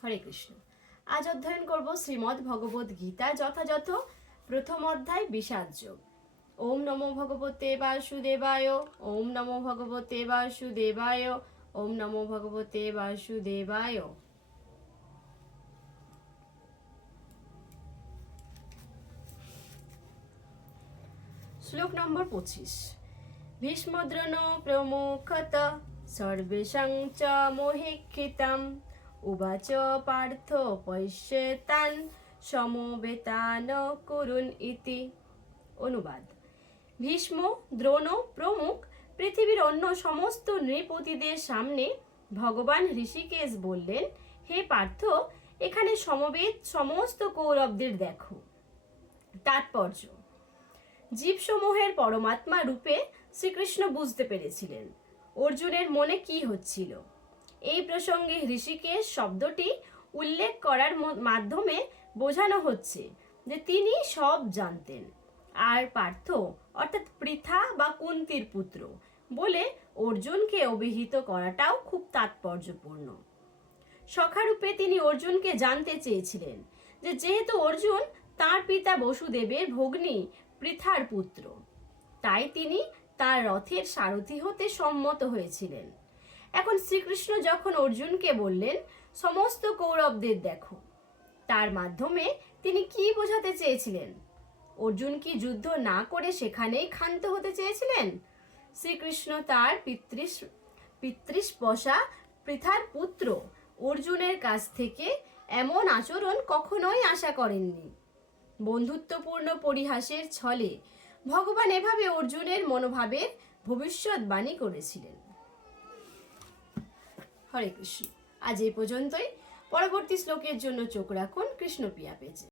হরে কৃষ্ণ। আজ অধ্যয়ন করব শ্রীমদ্ ভগবদ গীতা, যথাযথ প্রথম অধ্যায় বিষাদ যোগ। ওম নমো ভগবতে বাসুদেবায়, ওম নমো ভগবতে বাসুদেবায়, ওম নমো ভগবতে বাসুদেবায়। শ্লোক নম্বর 25। ভীষ্মদ্রোণ প্রমুখত সর্বেষাং চ মোহিক্ষিতম উবাচ পার্থ পশ্যেতান সমবেতান কুরুন ইতি। অনুবাদ: ভীষ্ম, দ্রোণ প্রমুখ পৃথিবীর অন্য সমস্ত নৃপতিদের সামনে ভগবান ঋষিকেশ বললেন, হে পার্থ, এখানে সমবেত সমস্ত কৌরবদের দেখো। তাৎপর্য: জীবসমূহের পরমাত্মা রূপে শ্রীকৃষ্ণ বুঝতে পেরেছিলেন অর্জুনের মনে কি হচ্ছিল। এই প্রসঙ্গে ঋষিকেশ শব্দটি উল্লেখ করার মাধ্যমে বোঝানো হচ্ছে যে তিনি সব জানতেন, আর পার্থ অর্থাৎ পৃথা বা কুন্তির পুত্র বলে অর্জুনকে অভিহিত করাটাও খুব তাৎপর্যপূর্ণ। সখারূপে তিনি অর্জুনকে জানতে চেয়েছিলেন যে যেহেতু অর্জুন তার পিতা বসুদেবের ভগ্নী পৃথার পুত্র, তাই তিনি তার রথের সারথি হতে সম্মত হয়েছিলেন। এখন শ্রীকৃষ্ণ যখন অর্জুনকে বললেন সমস্ত কৌরবদের দেখো, তার মাধ্যমে তিনি কি বোঝাতে চেয়েছিলেন? অর্জুন কি যুদ্ধ না করে সেখানেই ক্ষান্ত হতে চেয়েছিলেন? শ্রীকৃষ্ণ তার পিতৃস্পশা পৃথার পুত্র অর্জুনের কাছ থেকে এমন আচরণ কখনোই আশা করেননি। বন্ধুত্বপূর্ণ পরিহাসের ছলে ভগবান এভাবে অর্জুনের মনোভাবের ভবিষ্যৎবাণী করেছিলেন। হরে কৃষ্ণ। আজ এই পর্যন্তই। পরবর্তী শ্লোকের জন্য চোখ রাখুন কৃষ্ণপ্রিয়া পেজে।